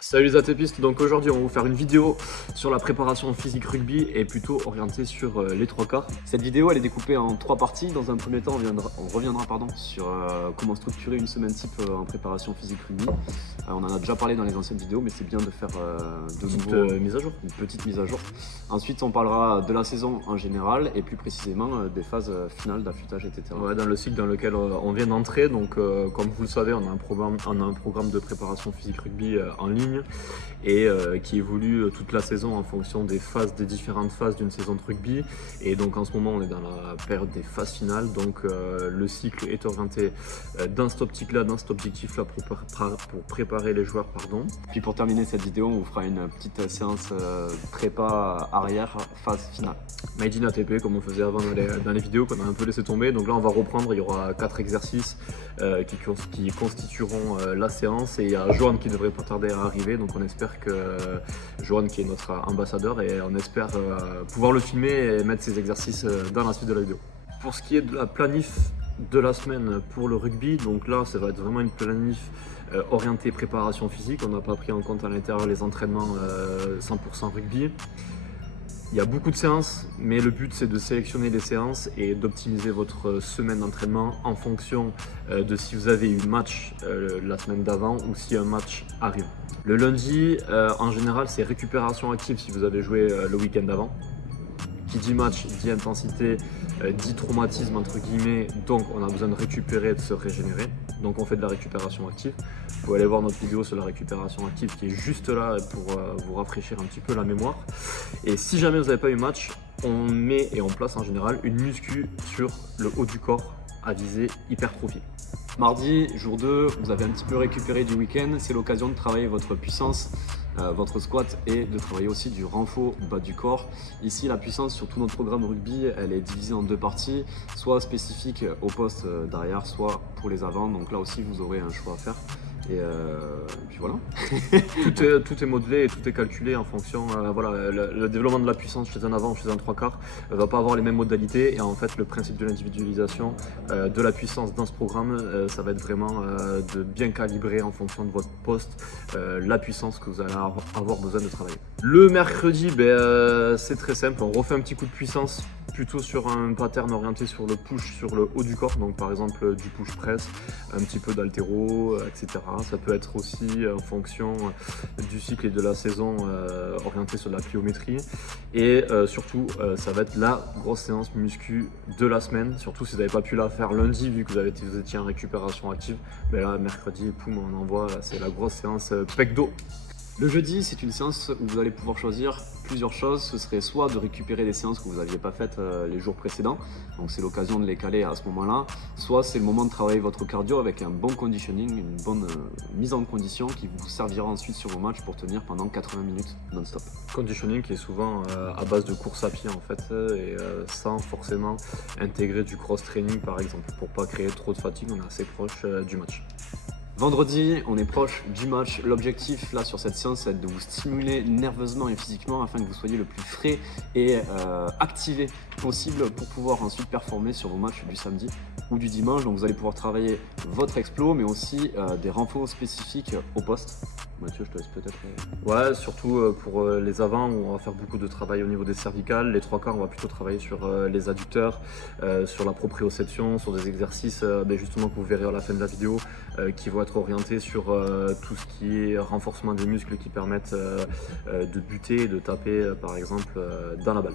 Salut les atépistes, donc aujourd'hui on va vous faire une vidéo sur la préparation physique rugby et plutôt orientée sur les trois quarts. Cette vidéo elle est découpée en 3 parties. Dans un premier temps on reviendra sur comment structurer une semaine type en préparation physique rugby. On en a déjà parlé dans les anciennes vidéos, mais c'est bien de faire Mise à jour. une petite mise à jour. Ensuite on parlera de la saison en général et plus précisément des phases finales d'affûtage, etc. Ouais, dans le cycle dans lequel on vient d'entrer, donc comme vous le savez on a un programme de préparation physique rugby en ligne et qui évolue toute la saison en fonction des différentes phases d'une saison de rugby. Et donc en ce moment on est dans la période des phases finales, donc le cycle est orienté dans cette optique-là, dans cet objectif-là pour préparer les joueurs. Puis pour terminer cette vidéo, on vous fera une petite séance prépa arrière phase finale. Made in ATP comme on faisait avant dans les vidéos qu'on a un peu laissé tomber. Donc là on va reprendre, il y aura 4 exercices qui constitueront la séance, et il y a Johan qui devrait pas tarder à arriver, donc on espère que Johan, qui est notre ambassadeur, et on espère pouvoir le filmer et mettre ses exercices dans la suite de la vidéo. Pour ce qui est de la planif de la semaine pour le rugby, donc là ça va être vraiment une planif orientée préparation physique. On n'a pas pris en compte à l'intérieur les entraînements 100% rugby. Il y a beaucoup de séances, mais le but c'est de sélectionner les séances et d'optimiser votre semaine d'entraînement en fonction de si vous avez eu match la semaine d'avant ou si un match arrive. Le lundi, en général, c'est récupération active si vous avez joué le week-end d'avant. Qui dit match, dit intensité, dit traumatisme entre guillemets, donc on a besoin de récupérer et de se régénérer. Donc on fait de la récupération active. Vous pouvez aller voir notre vidéo sur la récupération active qui est juste là pour vous rafraîchir un petit peu la mémoire. Et si jamais vous n'avez pas eu match, on met et on place en général une muscu sur le haut du corps à viser hypertrophie. Mardi, jour 2, vous avez un petit peu récupéré du week-end, c'est l'occasion de travailler votre puissance, votre squat, et de travailler aussi du renfort bas du corps. Ici, la puissance sur tout notre programme rugby, elle est divisée en 2 parties, soit spécifique au poste d'arrière, soit pour les avants. Donc là aussi, vous aurez un choix à faire. Et puis voilà. Tout est modelé et tout est calculé en fonction. Voilà, le développement de la puissance chez un avant ou chez un trois quarts ne va pas avoir les mêmes modalités. Et en fait, le principe de l'individualisation de la puissance dans ce programme, ça va être vraiment de bien calibrer en fonction de votre poste la puissance que vous allez avoir besoin de travailler. Le mercredi, c'est très simple. On refait un petit coup de puissance, plutôt sur un pattern orienté sur le push sur le haut du corps, donc par exemple du push press, un petit peu d'haltéro, etc. Ça peut être aussi en fonction du cycle et de la saison orienté sur la pliométrie. Et surtout, ça va être la grosse séance muscu de la semaine, surtout si vous n'avez pas pu la faire lundi vu que vous étiez en récupération active. Mais là, mercredi, poum, on envoie, c'est la grosse séance pec dos. Le jeudi, c'est une séance où vous allez pouvoir choisir plusieurs choses. Ce serait soit de récupérer des séances que vous n'aviez pas faites les jours précédents, donc c'est l'occasion de les caler à ce moment-là, soit c'est le moment de travailler votre cardio avec un bon conditioning, une bonne mise en condition qui vous servira ensuite sur vos matchs pour tenir pendant 80 minutes non-stop. Conditioning qui est souvent à base de course à pied en fait, et sans forcément intégrer du cross-training par exemple, pour pas créer trop de fatigue. On est assez proche du match. Vendredi, on est proche du match. L'objectif là sur cette séance, c'est de vous stimuler nerveusement et physiquement afin que vous soyez le plus frais et activé possible pour pouvoir ensuite performer sur vos matchs du samedi ou du dimanche. Donc vous allez pouvoir travailler votre explo, mais aussi des renforts spécifiques au poste. Mathieu, je te laisse peut-être. Ouais, surtout pour les avants où on va faire beaucoup de travail au niveau des cervicales. Les trois quarts, on va plutôt travailler sur les adducteurs, sur la proprioception, sur des exercices justement que vous verrez à la fin de la vidéo qui vont être orientés sur tout ce qui est renforcement des muscles qui permettent de buter et de taper par exemple dans la balle.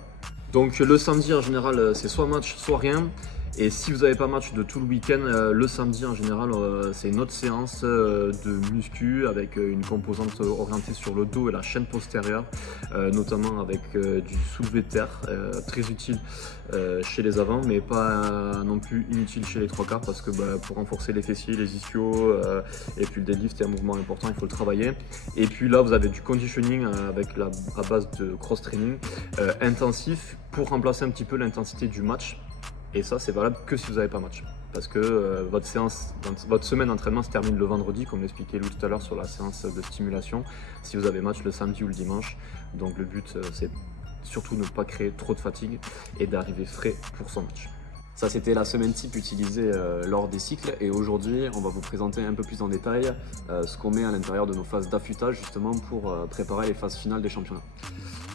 Donc le samedi en général c'est soit match soit rien. Et si vous n'avez pas match de tout le week-end, le samedi en général c'est une autre séance de muscu avec une composante orientée sur le dos et la chaîne postérieure, notamment avec du soulevé de terre, très utile chez les avants, mais pas non plus inutile chez les trois quarts, parce que pour renforcer les fessiers, les ischios et puis le deadlift, c'est un mouvement important, il faut le travailler. Et puis là vous avez du conditioning à base de cross-training intensif pour remplacer un petit peu l'intensité du match. Et ça, c'est valable que si vous n'avez pas match. Parce que votre semaine d'entraînement se termine le vendredi, comme l'expliquait Lou tout à l'heure sur la séance de stimulation, si vous avez match le samedi ou le dimanche. Donc le but, c'est surtout ne pas créer trop de fatigue et d'arriver frais pour son match. Ça, c'était la semaine type utilisée lors des cycles, et aujourd'hui on va vous présenter un peu plus en détail ce qu'on met à l'intérieur de nos phases d'affûtage justement pour préparer les phases finales des championnats.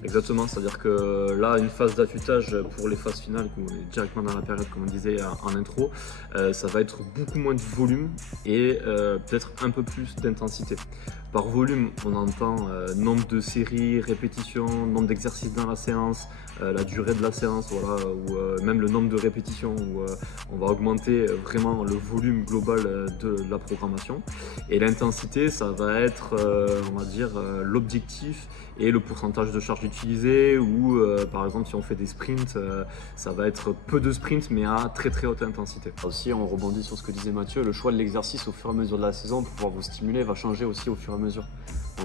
Exactement, c'est-à-dire que là, une phase d'affûtage pour les phases finales, où on est directement dans la période, comme on disait en intro, ça va être beaucoup moins de volume et peut-être un peu plus d'intensité. Par volume, on entend nombre de séries, répétitions, nombre d'exercices dans la séance, la durée de la séance, voilà, ou même le nombre de répétitions, où on va augmenter vraiment le volume global de la programmation. Et l'intensité, ça va être, on va dire, l'objectif et le pourcentage de charge utilisée, ou par exemple si on fait des sprints, ça va être peu de sprints mais à très très haute intensité. Aussi, on rebondit sur ce que disait Mathieu, le choix de l'exercice au fur et à mesure de la saison pour pouvoir vous stimuler va changer aussi au fur et à mesure.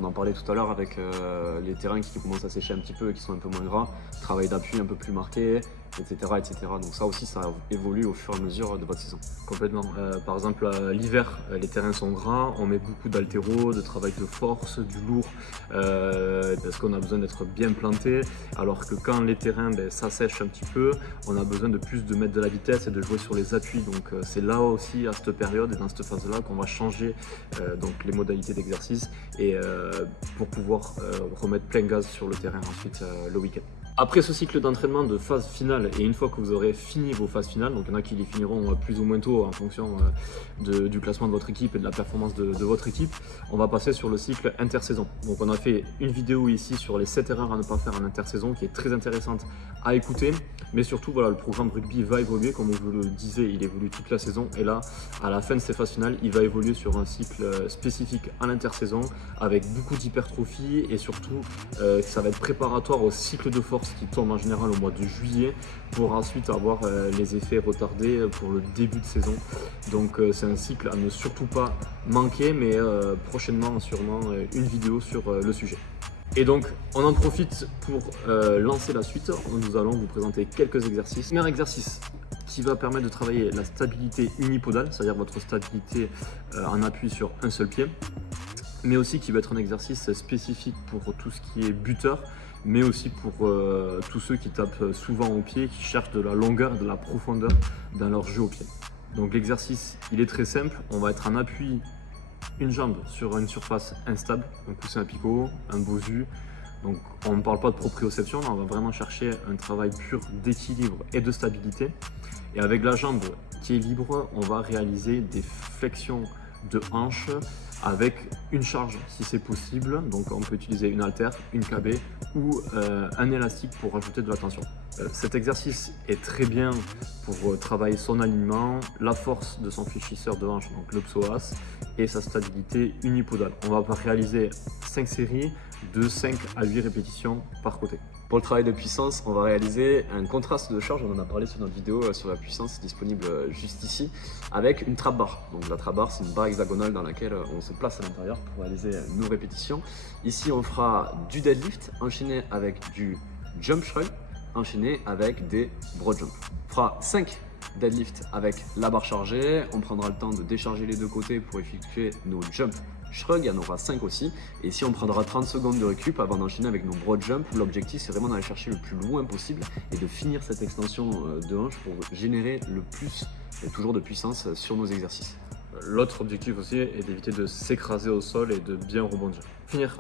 On en parlait tout à l'heure avec les terrains qui commencent à sécher un petit peu et qui sont un peu moins gras, travail d'appui un peu plus marqué, etc., etc. Donc ça aussi, ça évolue au fur et à mesure de votre saison. Complètement. Par exemple, l'hiver, les terrains sont gras, on met beaucoup d'haltéro, de travail de force, du lourd, parce qu'on a besoin d'être bien planté, alors que quand les terrains s'assèchent un petit peu, on a besoin de plus de mettre de la vitesse et de jouer sur les appuis. Donc c'est là aussi, à cette période et dans cette phase-là, qu'on va changer donc les modalités d'exercice et pour pouvoir remettre plein gaz sur le terrain ensuite le week-end. Après ce cycle d'entraînement de phase finale, et une fois que vous aurez fini vos phases finales, donc il y en a qui les finiront plus ou moins tôt en fonction du classement de votre équipe et de la performance de votre équipe, on va passer sur le cycle intersaison. Donc on a fait une vidéo ici sur les 7 erreurs à ne pas faire en intersaison qui est très intéressante à écouter, mais surtout voilà, le programme rugby va évoluer, comme je vous le disais, il évolue toute la saison, et là à la fin de ces phases finales, il va évoluer sur un cycle spécifique à l'intersaison avec beaucoup d'hypertrophie, et surtout ça va être préparatoire au cycle de force qui tombe en général au mois de juillet pour ensuite avoir les effets retardés pour le début de saison. Donc c'est un cycle à ne surtout pas manquer, mais prochainement sûrement une vidéo sur le sujet. Et donc on en profite pour lancer la suite. Nous allons vous présenter quelques exercices. Premier exercice qui va permettre de travailler la stabilité unipodale, c'est-à-dire votre stabilité en appui sur un seul pied, mais aussi qui va être un exercice spécifique pour tout ce qui est buteur, mais aussi pour tous ceux qui tapent souvent au pied, qui cherchent de la longueur et de la profondeur dans leur jeu au pied. Donc l'exercice, il est très simple. On va être en appui, une jambe sur une surface instable, un coussin à picot, un bosu. Donc on ne parle pas de proprioception, là on va vraiment chercher un travail pur d'équilibre et de stabilité. Et avec la jambe qui est libre, on va réaliser des flexions de hanche avec une charge si c'est possible. Donc on peut utiliser une haltère, une KB ou un élastique pour rajouter de la tension. Cet exercice est très bien pour travailler son alignement, la force de son fléchisseur de hanche, donc le psoas, et sa stabilité unipodale. On va réaliser 5 séries de 5 à 8 répétitions par côté. Pour le travail de puissance, on va réaliser un contraste de charge, on en a parlé sur notre vidéo sur la puissance disponible juste ici, avec une trap bar. Donc la trap bar, c'est une barre hexagonale dans laquelle on se place à l'intérieur pour réaliser nos répétitions. Ici, on fera du deadlift enchaîné avec du jump shrug, enchaîné avec des broad jump. On fera 5 deadlift avec la barre chargée, on prendra le temps de décharger les deux côtés pour effectuer nos jump shrug, il y en aura 5 aussi, et ici on prendra 30 secondes de récup avant d'enchaîner avec nos broad jump. L'objectif c'est vraiment d'aller chercher le plus loin possible et de finir cette extension de hanche pour générer le plus toujours de puissance sur nos exercices. L'autre objectif aussi est d'éviter de s'écraser au sol et de bien rebondir. Finir,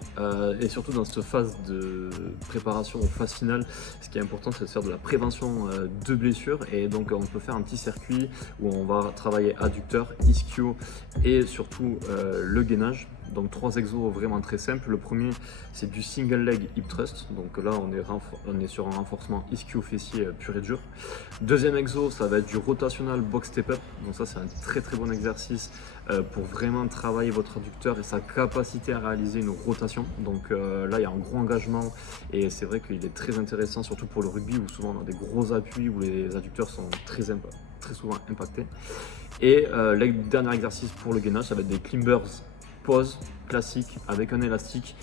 et surtout dans cette phase de préparation aux phases finales, ce qui est important c'est de faire de la prévention de blessures, et donc on peut faire un petit circuit où on va travailler adducteur, ischio et surtout le gainage. Donc 3 exos vraiment très simples. Le premier c'est du single leg hip thrust, donc là on est sur un renforcement ischio-fessier pur et dur. Deuxième exo, ça va être du rotational box step up, donc ça c'est un très très bon exercice pour vraiment travailler votre adducteur et sa capacité à réaliser une rotation. Donc là il y a un gros engagement, et c'est vrai qu'il est très intéressant surtout pour le rugby où souvent on a des gros appuis où les adducteurs sont très souvent impactés. Et le dernier exercice pour le gainage, ça va être des climbers pause classique avec un élastique.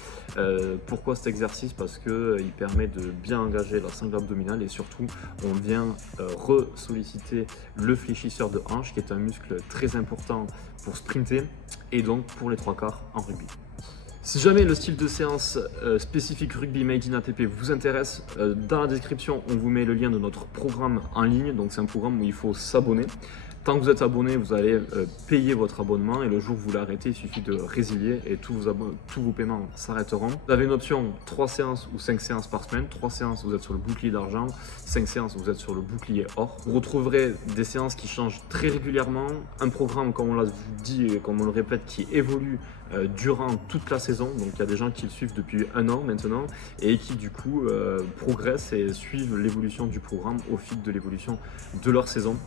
Pourquoi cet exercice? Parce qu'il permet de bien engager la sangle abdominale, et surtout on vient re-solliciter le fléchisseur de hanche qui est un muscle très important pour sprinter et donc pour les 3/4 en rugby. Si jamais le style de séance spécifique rugby made in ATP vous intéresse, dans la description on vous met le lien de notre programme en ligne. Donc c'est un programme où il faut s'abonner. Tant que vous êtes abonné, vous allez payer votre abonnement et le jour où vous l'arrêtez, il suffit de résilier et tous vos paiements s'arrêteront. Vous avez une option 3 séances ou 5 séances par semaine. 3 séances, vous êtes sur le bouclier d'argent. 5 séances, vous êtes sur le bouclier or. Vous retrouverez des séances qui changent très régulièrement. Un programme, comme on l'a dit et comme on le répète, qui évolue durant toute la saison. Donc il y a des gens qui le suivent depuis 1 an maintenant et qui du coup progressent et suivent l'évolution du programme au fil de l'évolution de leur saison.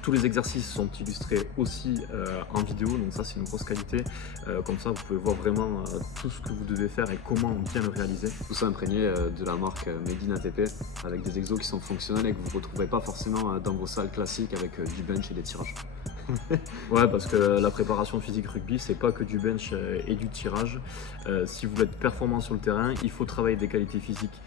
Tous les exercices sont illustrés aussi en vidéo, donc ça c'est une grosse qualité. Comme ça vous pouvez voir vraiment tout ce que vous devez faire et comment bien le réaliser. Tout ça imprégné de la marque Made in ATP avec des exos qui sont fonctionnels et que vous ne retrouverez pas forcément dans vos salles classiques avec du bench et des tirages. Ouais, parce que la préparation physique rugby, c'est pas que du bench et du tirage. Si vous voulez être performant sur le terrain, il faut travailler des qualités physiques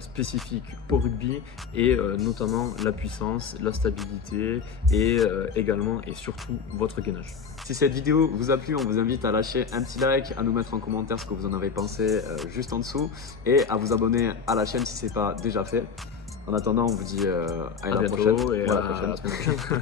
spécifiques au rugby et notamment la puissance, la stabilité et également et surtout votre gainage. Si cette vidéo vous a plu, on vous invite à lâcher un petit like, à nous mettre en commentaire ce que vous en avez pensé juste en dessous et à vous abonner à la chaîne si ce n'est pas déjà fait. En attendant, on vous dit à la bientôt prochaine. et Voilà, à la semaine prochaine.